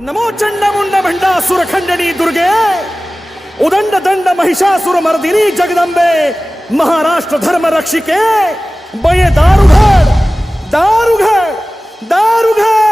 नमो चंडमुंड भंडासुर खंडनी दुर्गे उदंड दंड महिषासुर मर्दिनी जगदंबे महाराष्ट्र धर्म रक्षिके बये दारुघड दारुघड दारुघड।